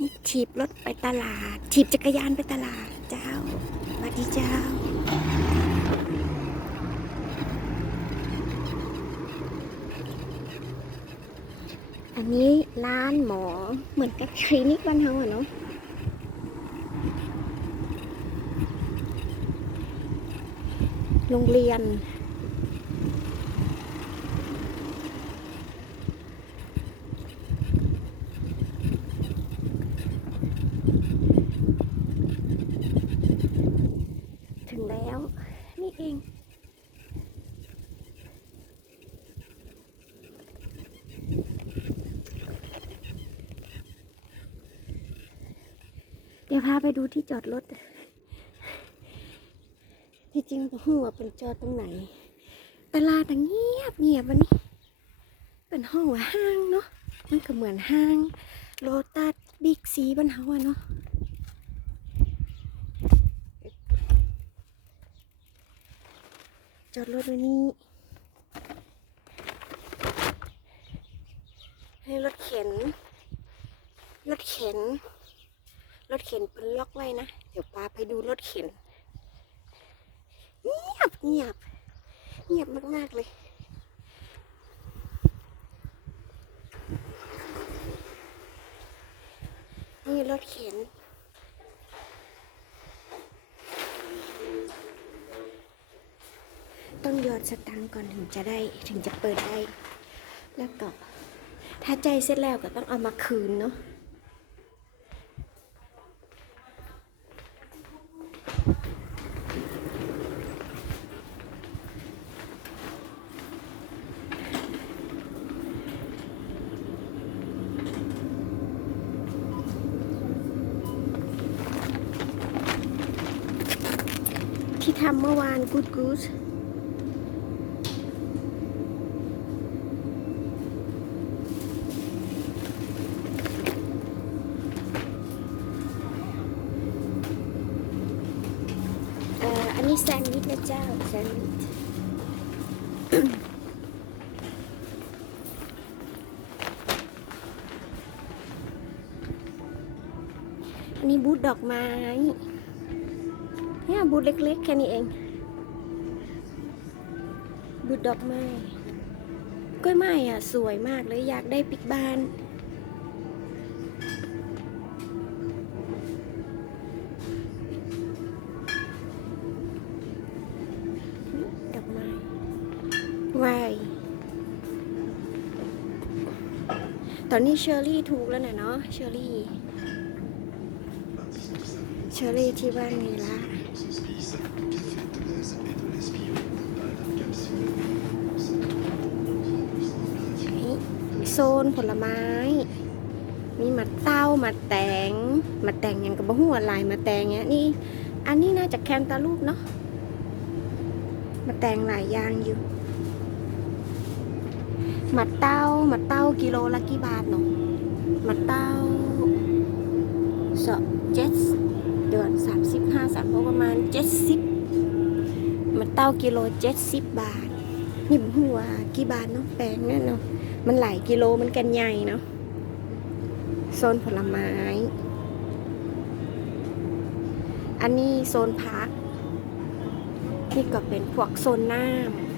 นี่ถีบรถไปตลาด ถีบจักรยานไปตลาดเจ้าสวัสดีเจ้า อันนี้ร้านหมอเหมือนกับคลินิกบ้านเฮาอะเนาะโรงเรียน ถึงแล้ว นี่เอง เดี๋ยวพาไปดูที่จอดรถ ที่จริงผมว่าเป็นจอดตรงไหน ตลาดอะเงียบเงียบวันนี้ เป็นห้องว่าห้างเนาะ มันก็เหมือนห้าง โลตัสบิ๊กซีบ้านเฮาอะเนาะจอดรถว้นี่ให้รถเข็น รถเข็น รถเข็นเป็นล็อกไว้นะ เดี๋ยวปาไปดูรถเข็น เงียบเงียบ เงียบมาก ๆ เลย นี่รถเข็นต้องหยอดสตังค์ก่อนถึงจะได้ถึงจะเปิดได้ แล้วก็ถ้าใจเสร็จแล้วก็ต้องเอามาคืนเนาะ ทำเมื่อวานกูดกูสเอ่ออันนี้แซนด์วิชนะเจ้าแซนด์วิชอันนี้บูธดอกไม้ บูธเล็กๆ แค่นี้เอง บูธดอกไม้กล้วยไม้อะ สวยมากเลยอยากได้ปิกบานดอกไม้วายตอนนี้เชอร์รี่ถูกแล้วนะเนาะเชอร์รี่ ชอรี่ที่บ้านมีละโซนผลไม้ มีมะเต้ามะแตงมะแตงหยังกับบะหัวลายมะแตงเนี้ยนี่ อันนี้น่าจะแคนตาลูปเนาะมะแตงหลายอย่างอยู่มะเต้ามะเต้ากิโลละกี่บาทเนาะมะเต้าสองเจ็ด เดือนสามสิบห้าสามประมาณเจ็ดสิบมะเต้ากิโลเจ็ดสิบบาท นี่หัวกี่บาทเนาะแปลงเนี่ยเนาะมันหลายกิโลมันกันใหญ่เนาะโซนผลไม้ อันนี้โซนพัก นี่ก็เป็นพวกโซนน้ำ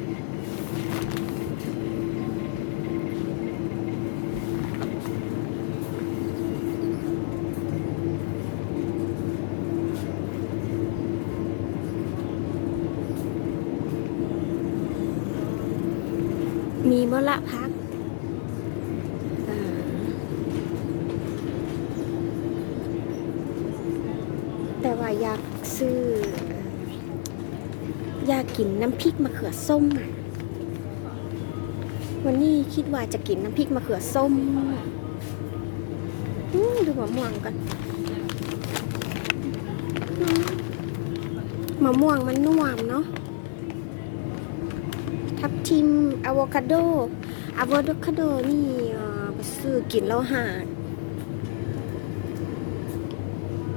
มีมะละพักแต่ว่าอยากซื้อ อยากกินน้ำพริกมะเขือส้มอะวันนี้คิดว่าจะกินน้ำพริกมะเขือส้มดูมะม่วงกันมมะม่วงมันนุ่มเนาะ ทับทิมอะโวคาโดอะโวคาโดนี่ไปซื้อกินแล้วหาด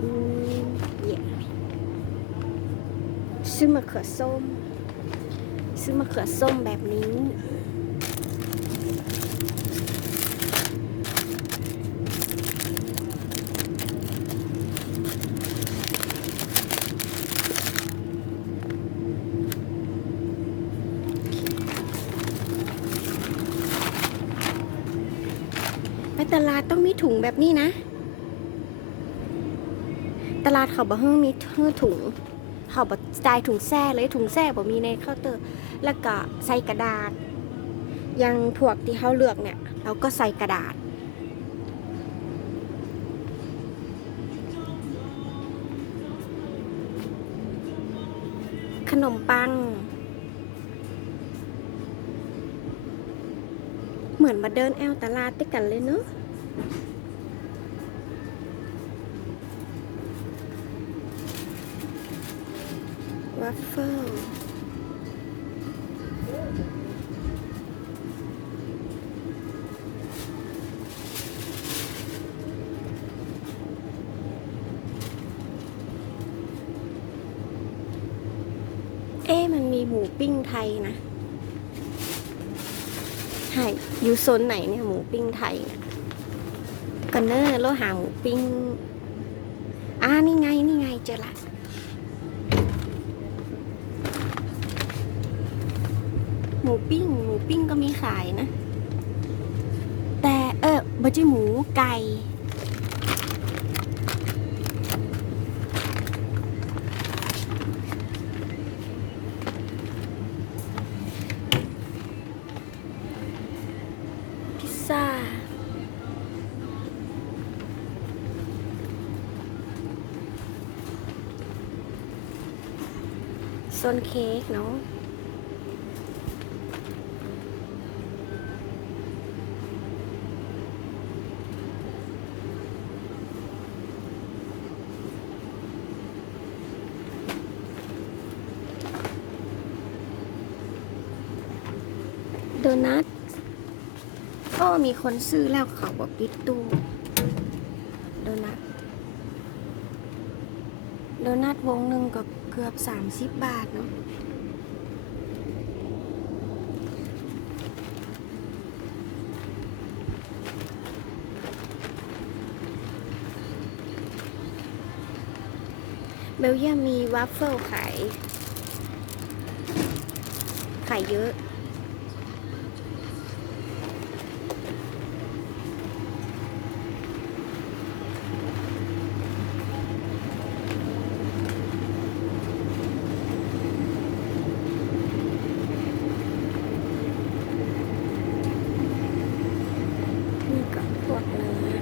อืมเย่ซื้อมะเขือส้ม ซื้อมะเขือส้มแบบนี้ ถุงแบบนี้นะ ตลาดเขาบ่เฮิงมีเฮถุง เขาบ่จ่ายถุงแซ่เลยถุงแซ่บ่มีในเคาน์เตอร์ แล้วก็ใส่กระดาษยังพวกที่เขาเลือกเนี่ย เราก็ใส่กระดาษ ขนมปัง เหมือนมาเดินแอลตลาดด้วยกันเลยเนอะ วัฟเฟิลเอ๊มันมีหมูปิ้งไทยนะใช่อยู่โซนไหนเนี่ยหมูปิ้งไทยเนี่ยกันเนอร์เราหาหมูปิ้ง อ่านี่ไง นี่ไงเจอละ หมูปิ้ง หมูปิ้งก็มีขายนะ แต่เออบัจิหมูไก่พิซซ่าโซนเค้กเนาะ นัทก็มีคนซื้อแล้วเขาบอกปิดตู้โดนัทโดนัทวงหนึ่งก็เกือบ30บาทเนาะเบลเยียมมีวัฟเฟิลขาย ขายเยอะ นี่ก็พวกเนื้อ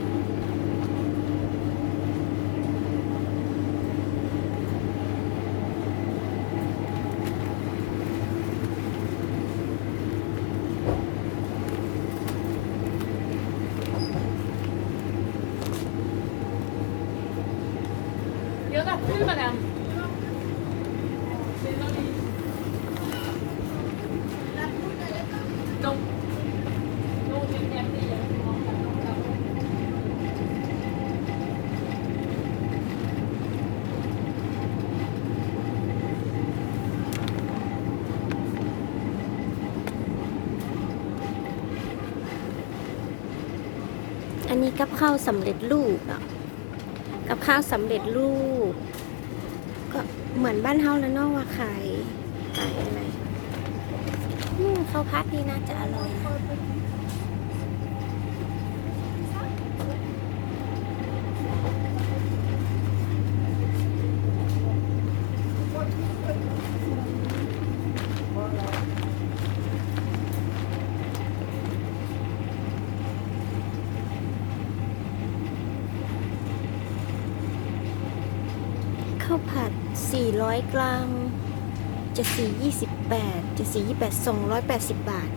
อันนี้ กับข้าวสำเร็จรูปอะกับข้าวสำเร็จรูป ก็เหมือนบ้านเฮาแล้วเนอกว่าขายขายอะไรข้าวพัดนี่น่าจะอร่อยนะ ข้าวผัด 400 กรัม จะสี28จะสี28 280บาท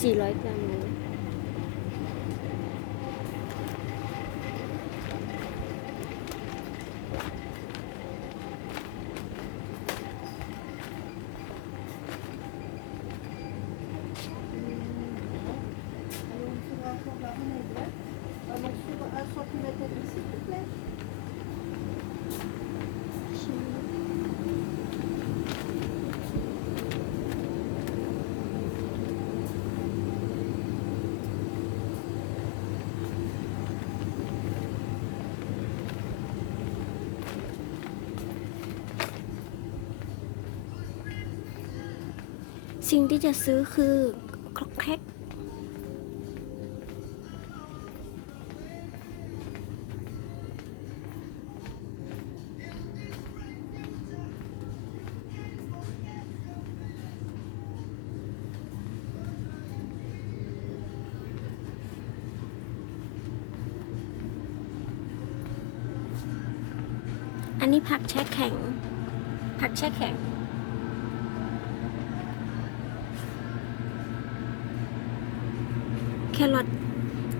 400กรัมเสิ่งที่จะซื้อคือคล็อกแครกอันนี้ผักแช่แข็ง ผักแช่แข็ง รอท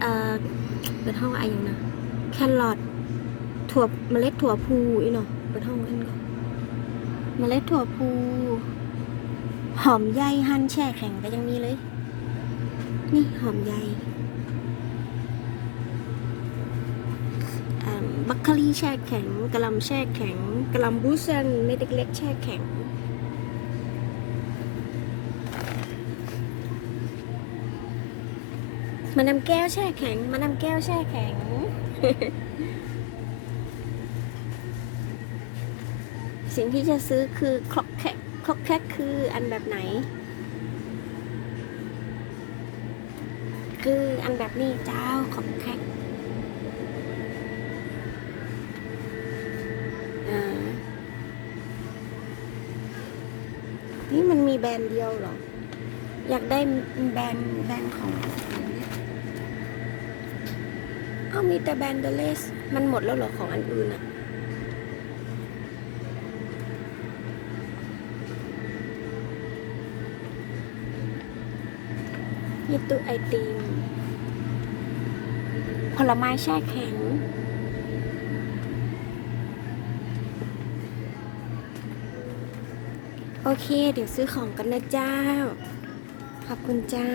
เอ่อเป็นห้องอะไรอย่างนะแครอทถั่วเมล็ดถั่วพูอีเนาะเป็นห้องอันก่อนเมล็ดถั่วพูหอมใยหั่นแช่แข็งก็ยังมีเลย นี่หอมใยอ่บัคคารีแช่แข็งกะหล่ำแช่แข็งกะหล่ำบูเซนเม็ดเล็กๆแช่แข็ง มานำแก้วแช่แข็ง มานำแก้วแช่แข็ง สิ่งที่จะซื้อคือครกแคกครกแคกคืออันแบบไหน คืออันแบบนี้เจ้าครกแคกอ่านี่มันมีแบรนด์เดียวหรอ อยากได้แบรนด์แบรนด์ของเนี้ยเอ้ามีแต่แบรนด์เดลสมันหมดแล้วเหรอของอันอื่นอะยี่ตู้ไอติม ผลไม้แช่แข็งโอเค เดี๋ยวซื้อของกันนะเจ้า ขอบคุณเจ้า